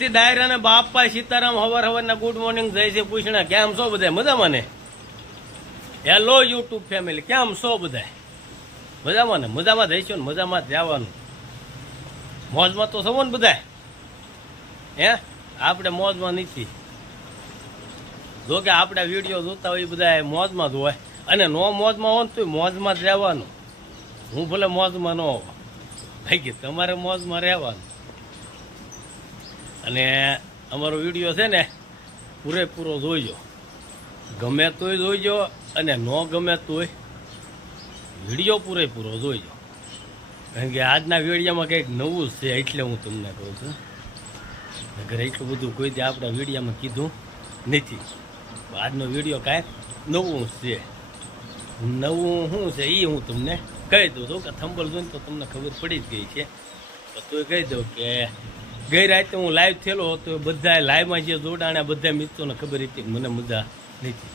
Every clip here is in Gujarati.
દિલથી ડાયરા ને બાપા સીતારામ હવાર હવાર ગુડ મોર્નિંગ જય છે પૂછણા કેમ છો બધા મજામાં ને? હેલો યુટ્યુબ ફેમિલી કેમ છો બધા મજામાં ને? મજામાં જઈશું ને મજામાં જ જવાનું. મોજમાં તો સવો ને બધા હે? આપણે મોજમાં નથી. જો કે આપણે વિડીયો જોતા હોય બધા મોજમાં જ હોય અને નો મોજમાં હોય ને તો મોજમાં જ રહેવાનું. હું ભલે મોજમાં ન હોઉં ભાઈ કે તમારે મોજમાં રહેવાનું. અને અમારો વિડીયો છે ને પૂરેપૂરો જોઈજો, ગમે તોય જોઈજો અને ન ગમે તોય વિડીયો પૂરેપૂરો જોઈજો, કારણ કે આજના વિડીયોમાં કંઈક નવું જ છે એટલે હું તમને કહું છું. અગર એટલું બધું કોઈ દે આપણા વિડીયોમાં કીધું નથી. આજનો વિડીયો કાંઈક નવું છે. નવું શું છે એ હું તમને કહી દઉં છું કે થંબલ જોઈને તો તમને ખબર પડી જ ગઈ છે. તો કહી દઉં કે ગઈ રાતે હું લાઈવ થયેલો હતો, બધા લાઈવમાં જે જોડાણા બધા મિત્રોને ખબર હતી કે મને મજા નથી,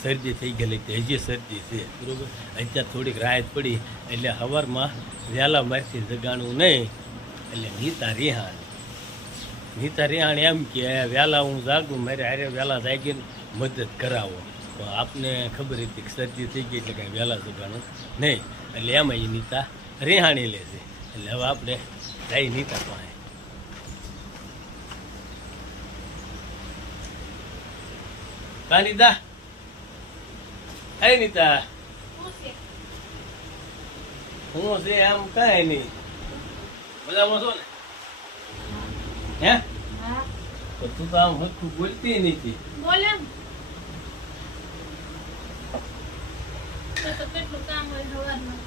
શરદી થઈ ગયેલી હતી, હજી શરદી છે બરાબર. અત્યારે થોડીક રાહત પડી એટલે સવારમાં વહેલા મારથી જગાણું નહીં. એટલે નીતા રિહાણ એમ કે વહેલા હું જાગું, મારે હારે વહેલા જાગીને મદદ કરાવો. તો આપને ખબર હતી કે શરદી થઈ ગઈ એટલે કાંઈ વહેલા જગાણું નહીં. એટલે એમાં એ નીતા રિહાણી લે છે. એટલે હવે આપણે જઈ નીતા પાસે. નીતા કઈ નીતા હું છે આમ કઈ નઈ મજામાં છો ને? હે તો તું તો આમ હરખું બોલતી નથી. બોલે તો કેટલું કામ હોય સવારમાં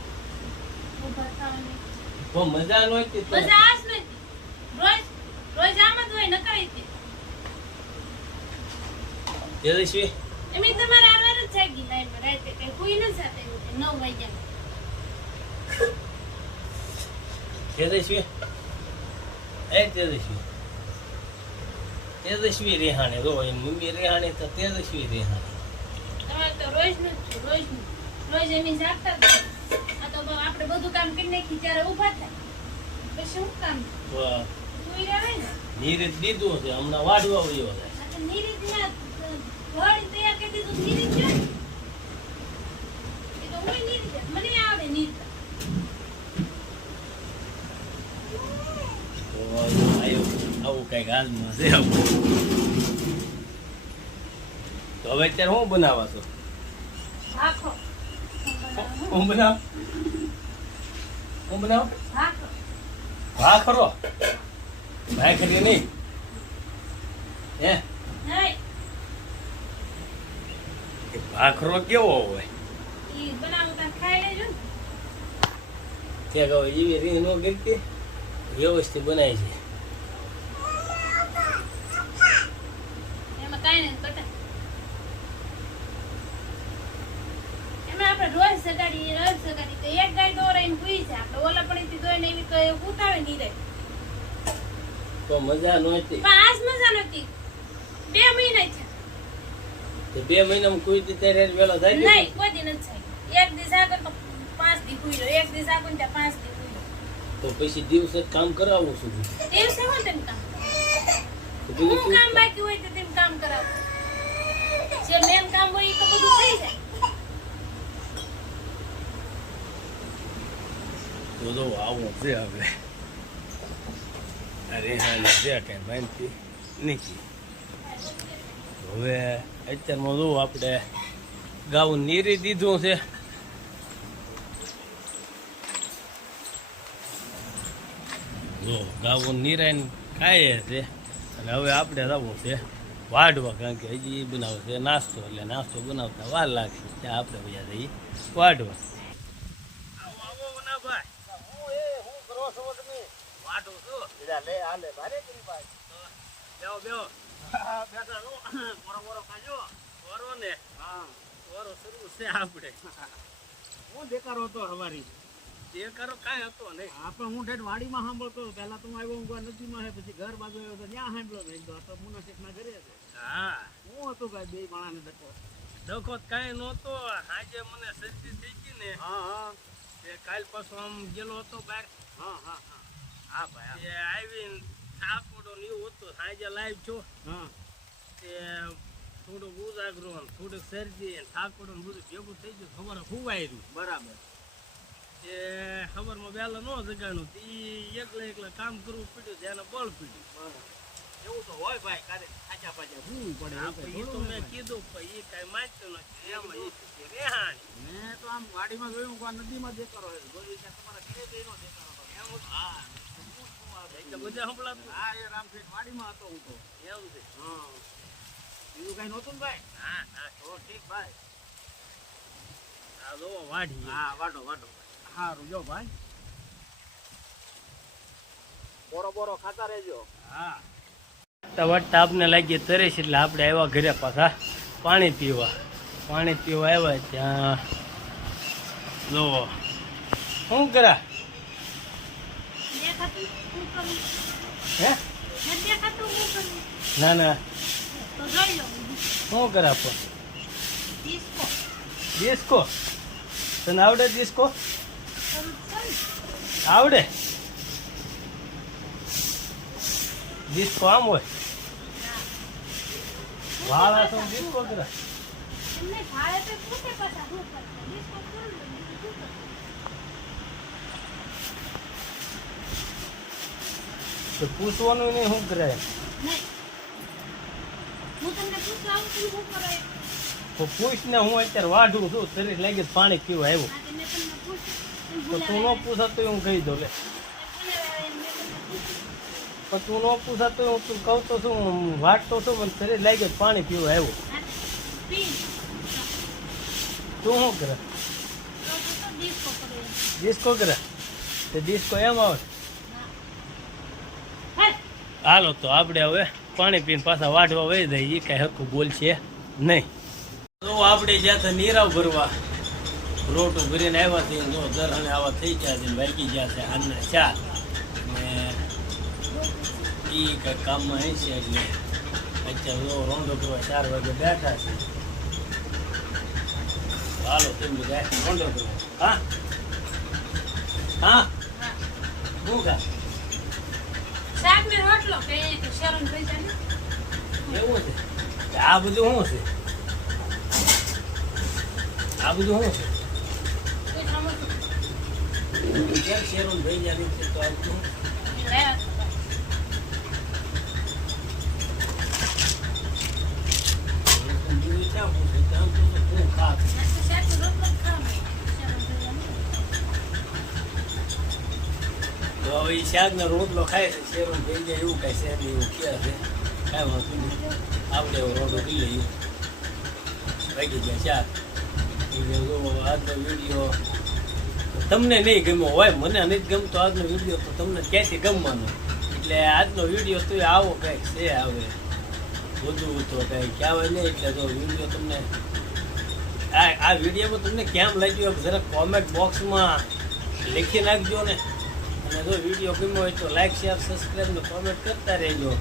ઉભા થવાની. તો મજા નહોતી. મજા આજ નથી, રોજ રોજ આમ જ હોય ન કરી હતી. તેજસ્વી એમ તમારે આરવાર જ જાગી લાઈનમાં રાતે કઈ કોઈ ન જાતે 9 વાગ્યા. તેજસ્વી તેજસ્વી રેહાણે રો એમ મમ્મી રેહાણે તો તેજસ્વી રેહાણે. તમારે તો રોજ નું જ રોજ એમ જાગતા જ. આ તો આપણે બધું કામ કરી નાખી ત્યારે ઊભા થાય પછી શું કામ સુઈ રહેવાય ને. નીરજ દીધું છે હમણાં વાઢવા વયો જાય. આ તો નીરજના ઘોડી તૈયાર કરી દીધું. નીરજ છે એ તો હું નીરજ મને આવડે નીરજ. આવું કઈક હાલમાં છે આવું. તો હવે અત્યારે હું બનાવવા છો? આખો હું બનાવ આખો ભાખરો ભાખરી નહીં હે? નહીં ભાખરો કેવો હોય? ઈ બનાવું તા ખાઈ લેજો ને. ત્યાં કહો એવી રીત નો કરતી, વ્યવસ્થિત બનાવી છે. એમાં કાઈ નહીં બટા. એમાં આપણે રોજ સગાડી તો એક ગાય દોરાઈને ભૂઈ છે. આપણે ઓલા પડીથી દોઈને એવી તો ઉતાવે નહીં રહે. તો મજા નહોતી. પણ આજ મજા નહોતી. 2 મહિના છે. તો 2 મહિનામાં કોઈ દી ત્યારે વેલો થાય નહીં કોઈ દી નથી થાય. એક દિવસ આગળ તો 5 દી ભૂઈ લો, એક દિવસ આગળ ત્યાં 5 દી ભૂઈ લો. તો પછી દિવસે કામ કરાવવું શું? દિવસે હોય તેમ કામ. તો બીજું હું કામ બાકી હોય તો તેમ કામ કરાવું. જે મેન કામ હોય એ તો બધું થઈ જાય. તો આવું છે હવે. અરે હા છે કઈ માનતી નથી. હવે અત્યારમાં જો આપણે ગાઉન નીરી દીધું છે. જો ગાઉન નીરાઈને ખાઈએ છે અને હવે આપણે જવું છે વાઢવા, કારણ કે હજી બનાવે છે નાસ્તો. એટલે નાસ્તો બનાવતા વાર લાગશે ત્યાં આપણે બધા જઈએ વાઢવા. વાડીમાં સાંભળતો પેલા તો આવ્યો નદીમાં હે, પછી ઘર બાજુ આવ્યો તો ત્યાં સાંભળ્યો તો મુના શેઠ ના ઘરે હા હું હતું કઈ 2 માણસ ને ડખો કઈ નહોતો. આજે મને શરદી થઈ ગઈ ને. હા કાલ પાછો આમ ગયેલો હતો બહાર. હા હા હા ભાઈ આવીને થાકોડો ને એવું હતું સાંજે લાઈવ છો હા તે થોડુંક ઉજાગરો ને થોડુંક શરદી ને થાકોડો ને બધું ભેગું થઈ ગયું ખબર ફૂવાઈ રહ્યું બરાબર એ ખબરમાં વહેલા ન જગાડ્યું ઈ એકલા કામ કરવું પડ્યું તેને બળ પડ્યું એવું તો હોય ભાઈ કાલે ખાચા પાછા ભૂલ પડે આપણે ઈ તો મેં કીધું પણ ઈ કાંઈ માનતું નથી એમાં ઈ કે રેહાણી મેં તો આમ વાડીમાં જોયું કે આ નદીમાં દેખાડો છે જોયું ત્યાં તમારા ઘરે બેનો દેખાડો હતો એમ હતું. હા એટલે બધા સંભળાતું હા એ રામશેઠ વાડીમાં હતો હું તો એમ છે હા બીજું કઈ નહોતું ને ભાઈ હા હા તો ઠીક ભાઈ આ જો વાઢી હા વાડો વાડો સારું જો ભાઈ બોરો ખાતા રહેજો હા વટતા આપને લાગી તરેશ એટલે આપણે આવ્યા ઘરે પાછા પાણી પીવા આવ્યા ત્યાં જો શું કરા દેખાતું હું કરું હે નથી દેખાતું હું કરું ના ના તો જોઈ લો શું કરા પણ ડિસ્કો ડિસ્કો તને આવડે ડિસ્કો કરું છે ને? આવડે ડિસ્કો આમ હોય વાળા તો ડિસ્કો કરા એમને ભાડે તો પૂછે પાછા શું કરતા ડિસ્કો કરું ને બીજું શું કરું? તો પૂછવાનું નહીં શું કરે નહીં હું તમને પૂછવા આવું છું શું કરાય તો પૂછને હું અત્યારે વાઢું છું તરીકે લાગી પાણી પીવા આવ્યું આ મેં તમને પૂછ્યું તો તું ન પૂછાતો હું કહી દઉં લે પણ તું ન પૂછાતો હું તું કહું તો શું વાટતો છું પણ શરીર લાગ્યો પાણી પીવા આવ્યું તું શું કરે ડિસ્કો કરે તે ડિસ્કો એમ આવે હાલો તો આપણે હવે પાણી પીને પાછા વાઢવા વહી જાય એ કાંઈ હરખું બોલશે નહીં તો આપણે જ્યાં નીરાવ ભરવા રોટું ભરીને આવ્યા છીએ જો દરહણે આવા થઈ ગયા છે વાગી ગયા છે આજના 4 ને એ કંઈક કામમાં અહીં છે એટલે અત્યારે જો રોંડો કરવા 4 વાગે બેઠા છે હાલો તેમ બધા રોંડો કરવા હા હા શું કા શાક ને રોટલો કે શરણ થઈ જાય એવું છે આ બધું શું છે આ બધું શું છે કોઈ સમજતું કેમ શેરોન ભાઈ જાય નથી તો આ બધું બીજું ક્યાં પૂછે ત્યાં તો શું ખા શાક ને રોટલો ખાવા શરણ થઈ જાય તો હવે એ શાક ને રોટલો ખાય છે શેરોન ભાઈ જાય એવું કાંઈ છે નહીં એવું ક્યાં છે કાંઈ વાંધો નહીં આપણે એવો રોટલો કરી લઈએ વાગી ગયા 4 આજનો વિડીયો તમને નહીં ગમ્યો હોય મને નથી ગમતો આજનો વિડીયો તો તમને ક્યાંથી ગમવાનો એટલે આજનો વિડીયો તો આવો કંઈક છે આવે બધું તો કંઈ કહેવાય નહીં એટલે તો વિડીયો તમને આ વિડીયોમાં તમને કેમ લાગ્યો જરા કોમેન્ટ બોક્સમાં લખી નાખજો ને અને જો વિડીયો ગમ્યો હોય તો લાઈક શેર સબસ્ક્રાઈબ ને કોમેન્ટ કરતા રહેજો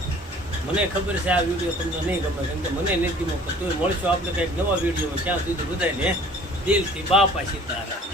મને ખબર છે આ વિડીયો તમને નહીં ગમે કેમ કે મને નથી ગમ્યો તો મળશો આપણે કંઈક નવા વિડીયોમાં ક્યાં સુધી બધાને દિલથી બાપા સીતારામ